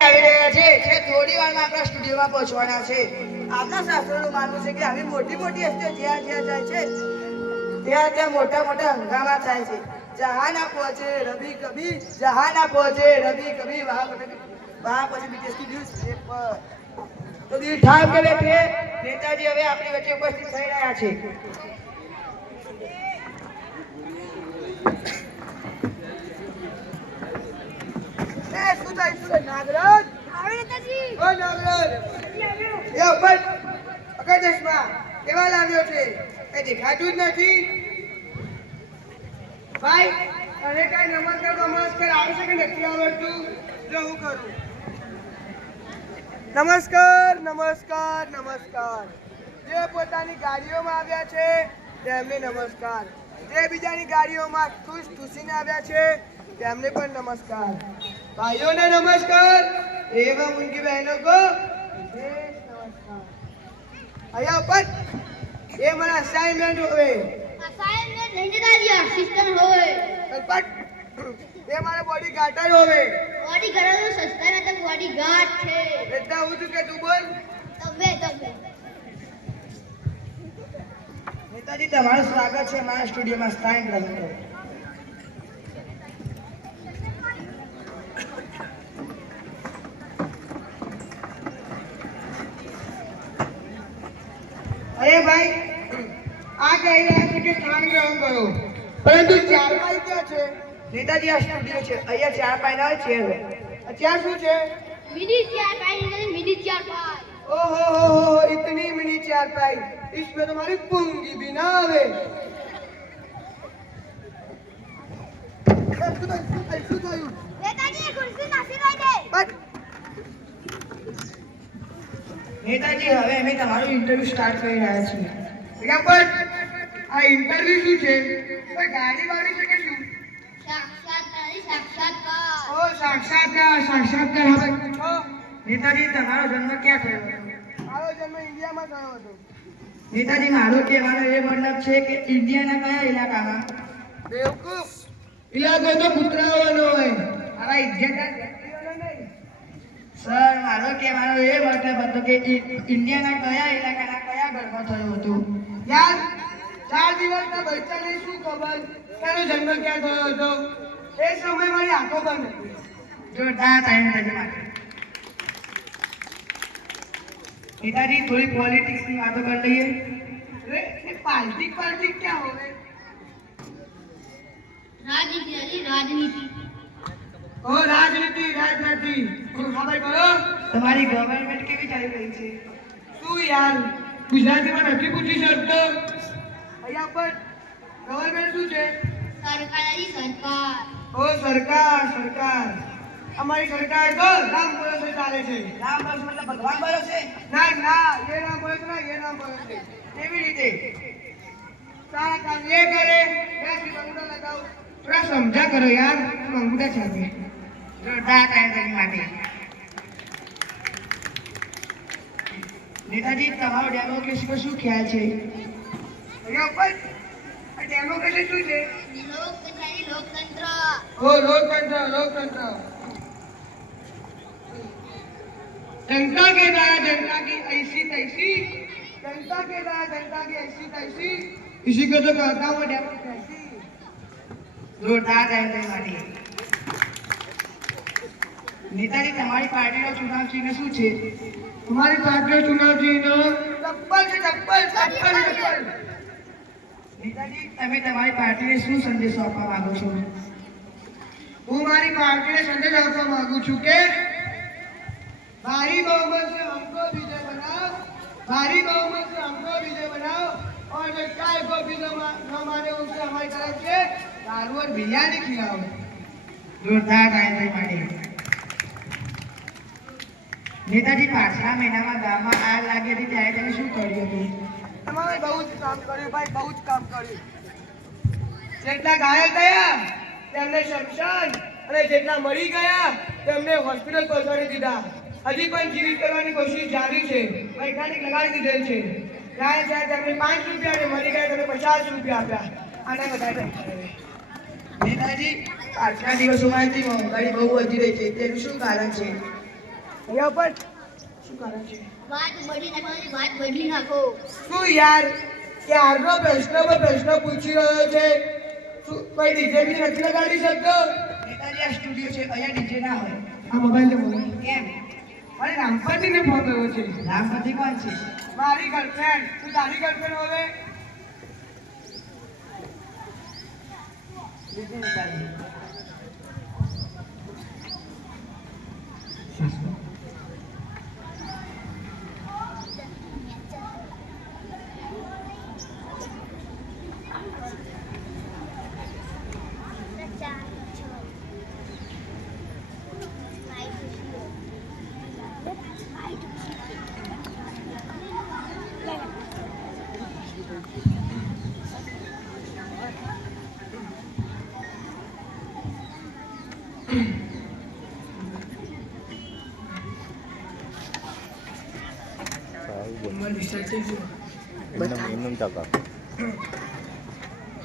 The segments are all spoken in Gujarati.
આવી રહ્યા છે જે થોડી વારમાં આપણા સ્ટુડિયોમાં પહોંચવાના છે. આપણા શાસ્ત્રોનું માનવું છે કે આવી મોટી મોટી હસ્તીઓ જ્યાં જ્યાં જાય છે ત્યાં ત્યાં મોટા મોટા હંગામા થાય છે. જહાં ના પહોંચે રબી કભી, જહાં ના પહોંચે રબી કભી, વહાં પછી બીટીએસની ન્યૂઝ તો દિલ ઠામ કે બેઠે નેતાજી હવે આપણી વચ્ચે ઉપસ્થિત થઈ રહ્યા છે. નાગરાજ કેવા લાવ્યો છે? કઈ દેખાતું જ નથી ભાઈ. અને કઈ નમસ્કાર નમસ્કાર આવી શકે નથી આવડતું? જો હું કરું નમસ્કાર નમસ્કાર નમસ્કાર. જે પોતાની ગાડીઓમાં આવ્યા છે તેમને નમસ્કાર. જે બીજાની ગાડીઓમાં ખુશ ખુશીને આવ્યા છે તેમને પણ નમસ્કાર. ભાઈઓને नमस्कार एवं उनकी बहनों को विशेष नमस्कार. आया ऊपर ये हमारा असाइनमेंट होवे. असाइनमेंट नहीं दादी सिस्टम होवे. पट ये हमारा बॉडी गार्ड होवे. बॉडी गार्ड तो सस्ता में तो बॉडी गार्ड छे. इतना हो चुके तू बोल तबे नेताजी તમારું સ્વાગત છે અમારા સ્ટુડિયોમાં. સ્ટાઇલ ગ્રહણ કરો. अरे भाई आ कह रहा है कि स्थान ग्रहण करो, परंतु चार पाई क्या છે? नेताजी આ સ્ટુડિયો છે, અહીંયા ચાર પાઈ ના ચેર હોય. ચાર શું છે? मिनी चार पाई नहीं मिनी चार पाई. ओहो हो इतनी मिनी चार पाई, इसमें तुम्हारी पूंगी भी ना आवे. नेताजी कुर्सी नासी रही दे. नेताजी હવે અમે તમારું ઇન્ટરવ્યુ સ્ટાર્ટ કરી રહ્યા છીએ. યા પર આ ઇન્ટરવ્યુ શું છે? કોઈ ગાડી વાળી છે કે શું? साक्षात्कार. ઓ સાક્ષાત્કાર હવે પૂછો. નેતાજી તમારો જન્મ ક્યાં થયો? મારો જન્મ ઇન્ડિયામાં થયો હતો. નેતાજી મારો કહેવાનો એ મતલબ છે કે ઇન્ડિયાના કયા ઇલાકામાં? બેવકૂફ, ઇલાકો તો કૂતરાઓનો હોય. આવા ઇજ્જતદાર વ્યક્તિઓનો નહીં. સર મારો કહેવાનો એ મતલબ હતો કે ઇન્ડિયાના કયા ઇલાકાના કયા ઘરમાં થયું હતું? યાર 4 દિવસના બચ્ચાને શું ખબર તેનો જન્મ ક્યાં થયો હતો? એ સમય મારી આંખો બંધ હતી. જોરદાર ટાઈમ થઈ માટે. नेताजी थोड़ी पॉलिटिक्स की बातों कर रही है. अरे पार्टी क्या हो गए? राजनीति. ओ राजनीति खबर करो. તમારી ગવર્નમેન્ટ કેવી ચાલી રહી છે? શું યાર ગુજરાતીમાં નથી પૂછી શકતો? અહીંયા પર ગવર્નમેન્ટ શું છે? सरकार. ઓ સરકાર. हमारी सरकार तो राम भरोसे चाले छे. राम भरोसे मतलब भगवान भरोसे? ना ये राम भरोसे केवी रीते? सारा काम ये करे मैं भी अंगूठा लगाऊं. थोड़ा समझा करो यार, तुम अंगूठा छापे. जोरदार टाइम करने માટે. नेताजी તમારો ડેમોક્રેસી પર શું ખ્યાલ છે? અહીંયા ઉપર આ ડેમોક્રેસી શું છે? लोकतंत्र. ओ लोकतंत्र. जनता के द्वारा जनता की ऐसी तैसी, इसी को तो कहता हूँ डेमोक्रेसी. जोरदार रहने वाली. नेताजी તમારી પાર્ટીનો ચુનાવ ચિહ્ન શું છે? हमारी पार्टीનો ચુનાવ ચિહ્ન ચપ્પલ. नेताजी તમે તમારી પાર્ટીને શું સંદેશો આપવા માંગો છો? હું મારી પાર્ટીને સંદેશ આપવા માંગુ છું કે भारी बहुमत से हमको विजय बनाओ और जो काय को भी न माने उनसे हमारी तरफ से दारू और बिरयानी खिलाओ. जोरदार आयोजन માટે. नेताजी પાછલા મહિનામાં ગામમાં આગ લાગી હતી ત્યારે તમે શું કર્યું હતું? તમારે બહુ જ કામ કર્યું ભાઈ, બહુ જ કામ કર્યું. જેટલા ઘાયલ થયા તેમને શમશાન અને જેટલા મરી ગયા તેમને હોસ્પિટલ પહોંચાડી દીધા. હજી પણ જીવિત કરવાની કોશિશ જારી છે. વૈજ્ઞાનિક લગાડી દીધેલ છે. ઘાયલ થયા તેમને 5 રૂપિયા અને મરી ગયા તેમને 50 રૂપિયા આપ્યા. આના બધા નેતાજી આજના દિવસોમાં મોંઘવારી બહુ વધી રહી છે, તેનું શું કારણ છે? અહીંયા પર શું કરે છે? વાત બદલી નાખવાની વાત બદલી નાખો. શું યાર ક્યારનો પ્રશ્ન પૂછી રહ્યો છે. શું કોઈ ડીજે બી નથી લગાડી શકતો? નેતાજી આ સ્ટુડિયો છે, અહીંયા ડીજે ના હોય. આ મોબાઈલ બોલો કેમ? અરે રામપતિને ફોન કર્યો છે. રામપતિ કોણ છે? મારી ગર્લફ્રેન્ડ. તું તારી ગર્લફ્રેન્ડ હવે ડીજે નીકાળી.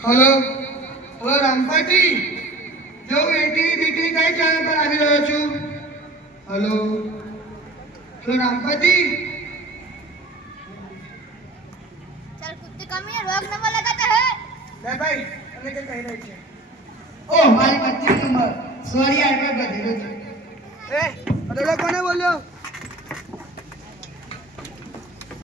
હેલો રામપતિ, જો એટી બીટી કઈ ચેનલ પર આવી રહ્યો છું. હેલો રામપતિ. चल कुत्ते का में रोक नंबर लगाता है. લે ભાઈ તમે કઈ કહી રહી છે? ઓ મારી 25 નંબર. સોરી યાર મેં ગધેડો છું. એ અડોલો કોને બોલ્યો?